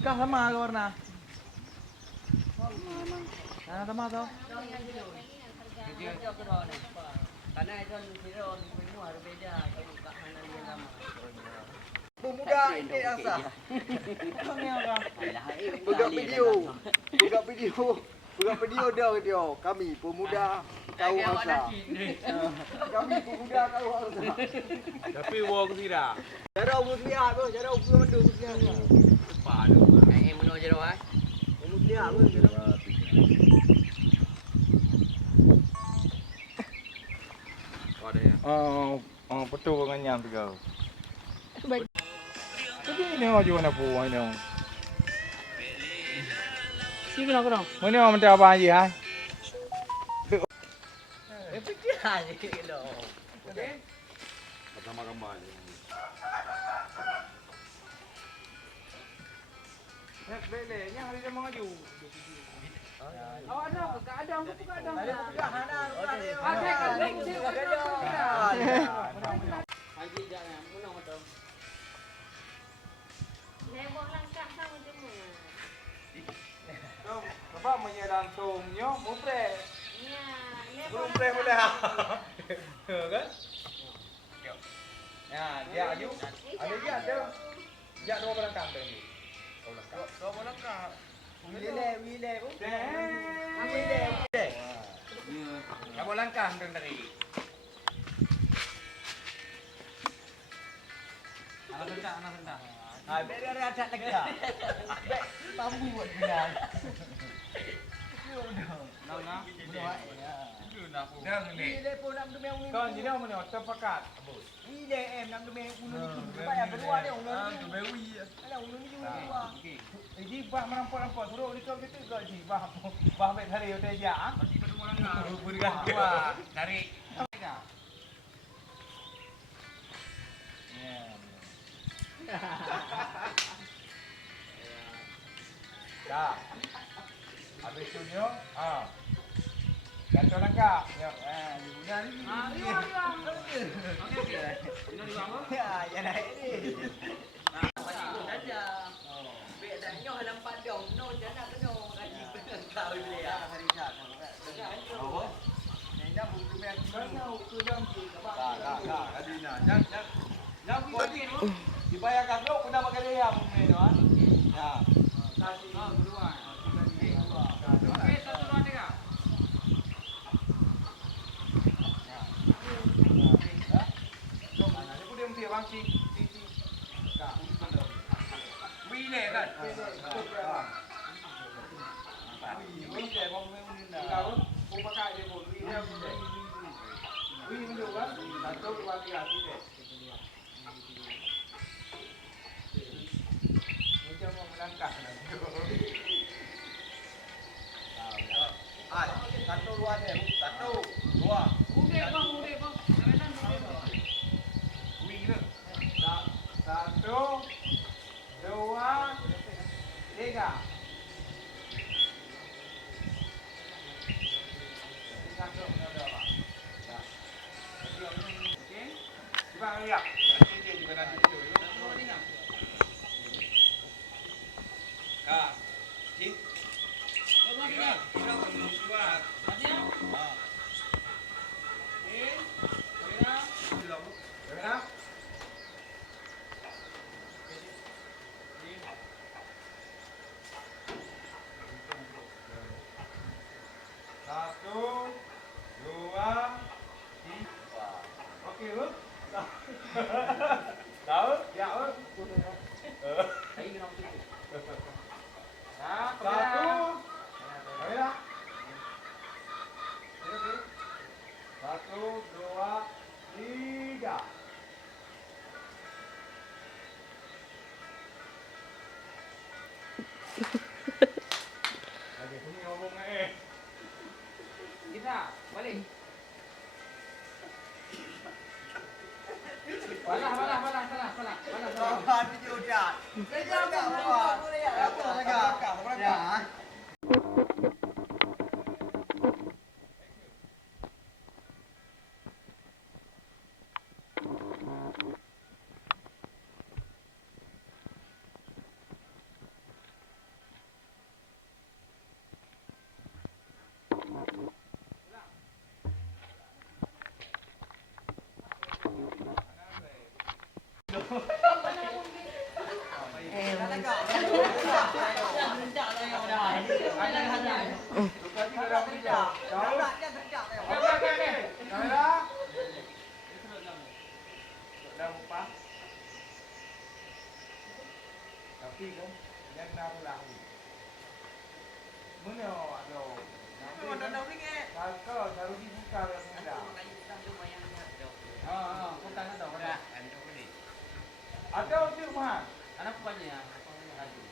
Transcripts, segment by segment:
Kah sama ke warna? Sama tau. Karena itu siro semua harus beda kalau kat mana dia sama. Pemuda ini asa. Kami apa? Buka video. Buka video. Buka video. Kami pemuda tahu asa. Kami pemuda tahu asa. Tapi wong sira. Cara muslihat tu, cara ukur madu muslihat. Padu. Mana je doa? Muslihat tu. Betul dengan nyam tu kau. Tapi ini aja mana puan ini. Si kena kena. Mana orang minta apa aja ha? Fikir aja kilo. Okey. Sama gambar. Belenya hari dia maju. Oh ada, ada, buka ada. Ada buka hana. Haji jangan, menang betul. Nembok langkah sama cuma. Bapak menyelangsungnya mupre. Ya, Mupre boleh ha. Kan? Ya, dia aju. Ada dia ada. Dia dua belakang tadi. Dua belakang. Wile pun. Wile. Kamu langkah dari. Anak hendak. Biar dia ada lagi dah. Bambu buat gila. Wile pun nak demi ulu. Kau jadi apa ni? Terpakat. Wile nak demi ulu ni. Sebab yang berdua ni ulu ni. Ada ulu ni juga. Jadi bah merampak-rampak suruh ni kau gitu ke ji bah bet hari udah aja. Masih berdua orang. Berdua. Dari. Dah. Habis tu ni, gantung langkah. Ya, guna ni. Okey. Ini di bawah. Ya naik ni. Saja. Biar dah nyoh dalam padang, no jangan kena kaji benar kau dia. Hari Isyak. Oh. Ini buku yang kita ukur jam tu. Tak. Adina. Jangan buat ni. Dibayarkan dulu pernah makan dia mungkin tu ah. Ya. Kedua. Okey, satu dua tiga. Ni dia mesti bang si. Wile kan? Wile bang ni kau pun pakai dia pun wile. Wile ni juga. Satu dua tiga tiga. Macam mau melangkah. Satu dua ni. Satu dua. Udah bang. Wile. Satu, dua, tiga. Okey. Cuba lihat. Ini juga nanti video. Ah. Okey. Kita buat. Ada? Okey. Kamera. Satu, dua, tiga. Okey, lu? Tahu? Ya, Nah, satu. Kamera. Tapi kan yang nak pulang. Mana ada? Kalau taruh dibuka yang muda. Bukan ada orang. Ada untuk rumah. Anak banyak. Lagi.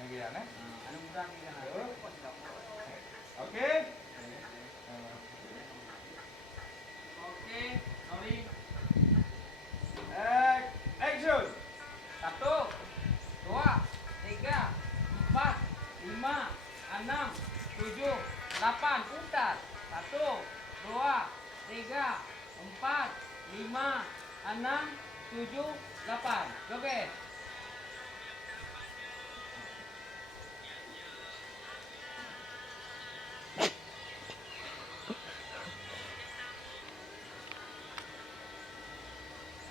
Yang dia kan? Anak muda ni kan. Okey. Okey, sorry. Action. 1, 2, 3, 4, 5, 6, 7, 8. Putar. 1, 2, 3, 4, 5, 6, 7, 8. Joget.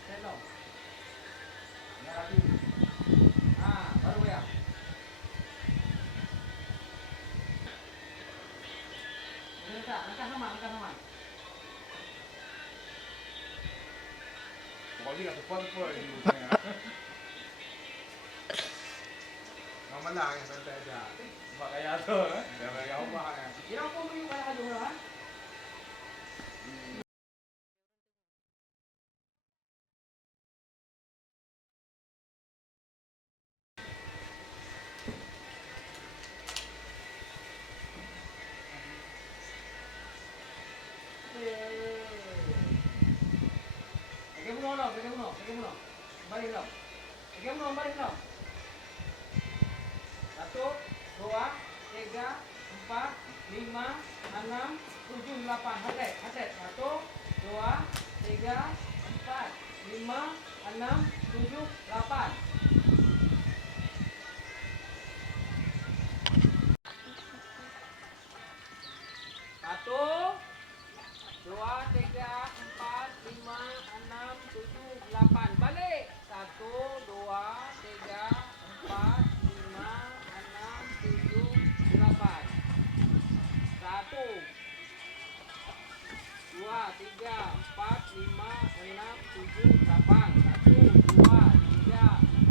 Hello. Baru ya. Langkah sama. Pokoknya kat depan pun. Nama lah yang santai aja. Sebab kaya tu. Dah bagi rumah kan. Kira apa beri pada hadu orang? Balik dong. Balik dong. 1, 2, 3, 4, 5, 6, 7, 8. Hatet. 1, 2, 3, 4, 5, 6, 7, 8. Satu, 2, 3, 4, 5, 6, 7, 8. Balik. 1, 2, 3, 4, 5, 6, 7, 8. 1, 2, 3, 4, 5, 6, 7, 8. 1, 2, 3,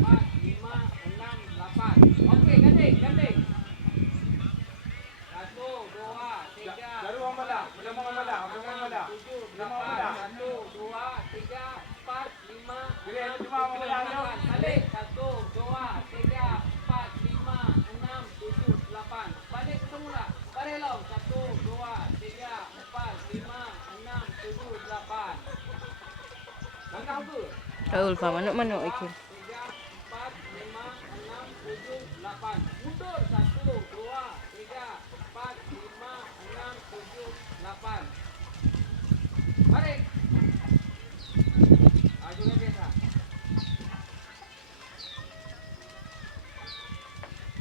4, 5, 6, 8. Okey, ganding. 1, 2, 3, Lalu orang malam. Belum orang malam. 7, 8. 1, 2, 3, 4, 5, Boleh 6, cuma orang malam. 8. Balik. 1, 2, 3, 4, 5, 6, 7, 8. Balik ketemu tak? Balik long. 1, 2, 3, 4, 5, 6, 7, 8. Langkah apa? Raul faham manuk-manuk ikut. 3, 4, 5, 6, 7, 8. Mundur. 1, 2, 3, 4, 5, 6, 7, 8. Balik. Juga biasa.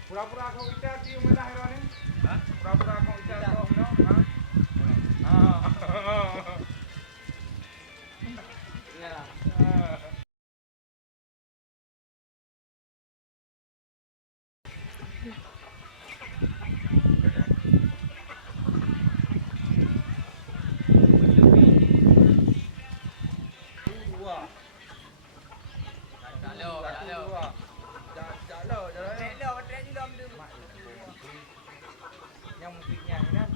Pura-pura kau kita cium malah hewan ni. Pura-pura kau kita kau no. Iyalah. Yang musiknya ni kan.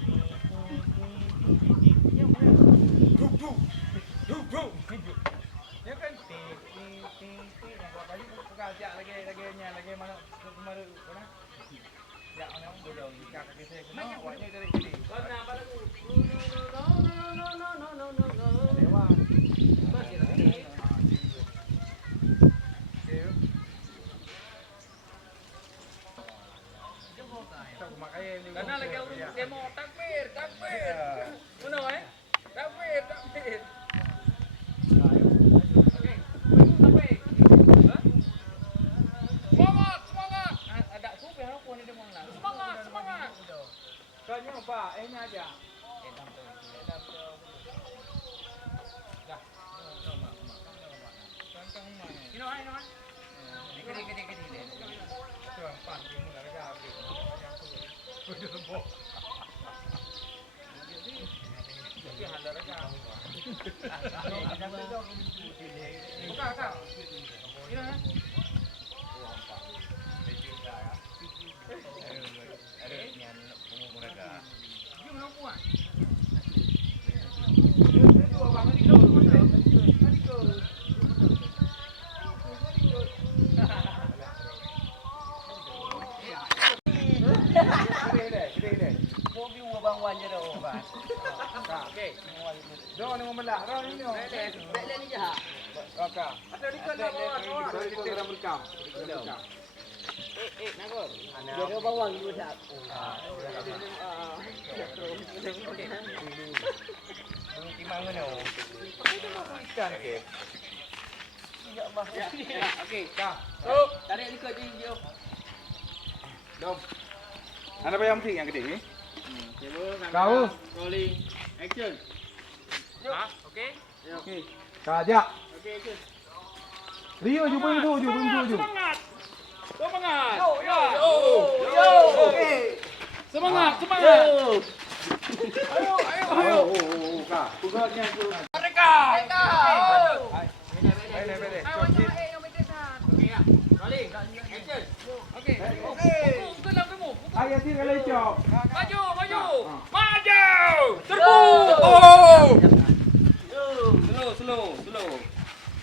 Dia kan yang buat baju bukan ajak lagi mana kemarin mana. Ya orang bodoh jika kaki saya kena awaknya dari sini. Karena pada no. Dewa. Masih lagi. Karena lagi orang demo takbir. Mana takbir. Okey. Sampai. Semangat. Ada supir apa ni demo lah. Semangat. Kau nyoba, nya aja. Jom ni membelah. Rau ni. Balik ni je. Okey. Ada dikit lah bawah. Kita dah berkam. Nagor. Jaga bawang dulu dah. Timang mana? Ikan ke? Okey. Kah. Tarik ikut je video. Jom. Ada bayam penting yang gede ni? Kau. Rolling. Action. Ha? Okey. Okey. Kajak. Okey, action. Rio jumpa itu, Semangat. Semangat. Yo. Okey. Semangat, semangat. Ayo. Kah. Tugasnya tu. Mereka. Bele. Okey, ya. Rolling. Action. Okey. Pukul dalam kamu. Ayah sini kalau cop. Maju. Maju. Serbu.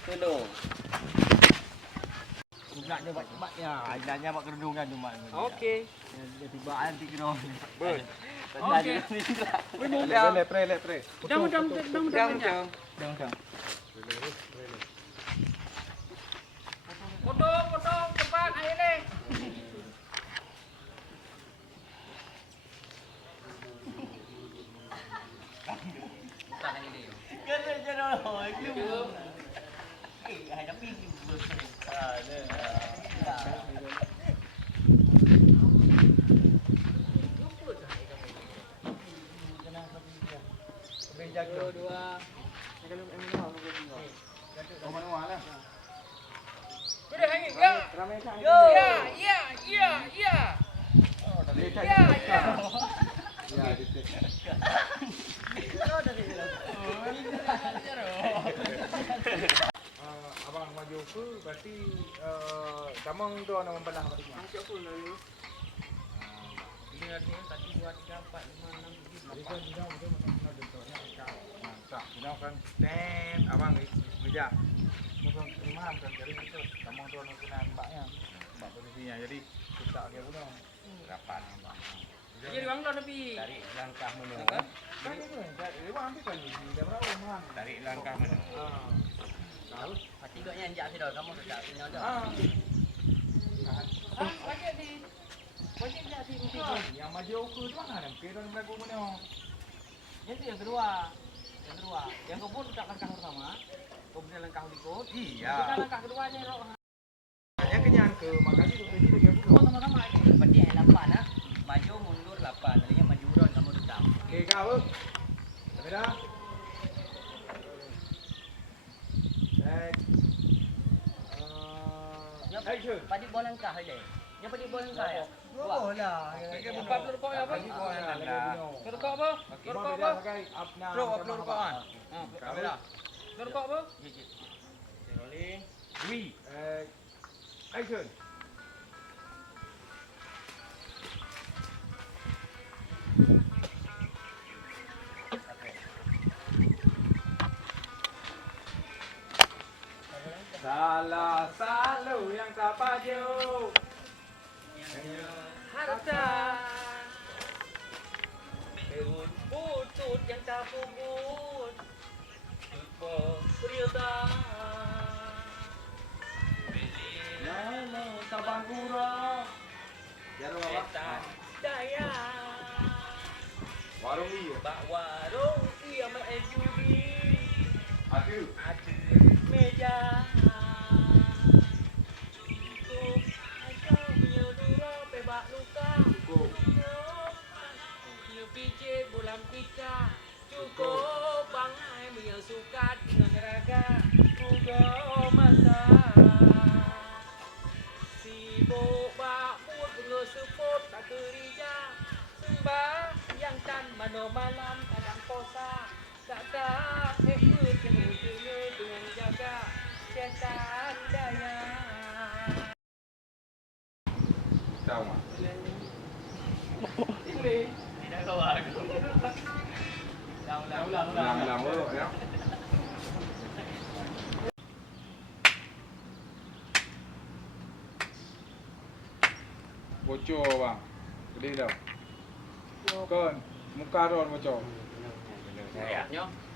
Slow. Nak dia cepat ya. Jangan buat kerudungan cuma. Okey. Dia tiba nanti kena. Ber. Okey. Pre. Dang. Potong cepat air ni. Kena je dah. Ada pinggir. Dua. Oh, mana lah. Sudah hangit. Ya. Ya. Abang maju ke berarti kamang tu nak membelah apa dia? Angkat full dulu. Ini artinya 1 2 3 4 5 6 7 Jadi kan kita betul macam contohnya angkat. Mantap. Kita kan stand abang beja. Mungkin imam kan jadi itu kamang tu nak kena mbaknya. Mbak posisinya. Jadi kita dia pun rapat abang. Jadi bang dah tapi. Tarik langkah mana? Kan itu kan. Dia ambil kan ni. Dia berapa man? Tarik langkah mana? Tahu? Patutnya anjak sih dah kamu sudah punya dah. Wajib di. Wajib dah di mesti. Yang maju ke tu mana? Kira nak berlaku mana? Itu yang kedua. Yang kau pun tak langkah pertama. Kemudian langkah berikut. Iya. Kita langkah keduanya roh. Yang kenyan ke makasih tu tadi dia pun. Sama-sama. Berarti 8 lah. Maju mundur 8. Tadinya maju ron kamu tetap. Okey kau. Kamera. Action. Padi bola langkah aja. Yang padi bola langkah ya. Bola. 40 rukuk ya apa? Rukuk apa? Rukuk apa? Upload rukukan. Kamera. Rukuk apa? Rolling. Action. Salah selalu yang tak paju. Harta. Butut yang tak puput. Berita. Nama tabang gurau. Jaro Setan daya. Warung iya. Bak warung ia main judi. Aduh. Ada meja. Cukup asal punya dura pebak luka. Cukup. Punya pijit bulan pika. Cukup bangai punya sukat dengan raga. juga masa sibuk bakut ngeseput tak kerja sembah yang tan mano malam kadang posa tak kena dengan jaga setan daya. Tahu mak. Tidak keluar. Ulang. Ulang dulu ya. Bocor bang. Gede dah. Kan muka ron bocor. Nyo.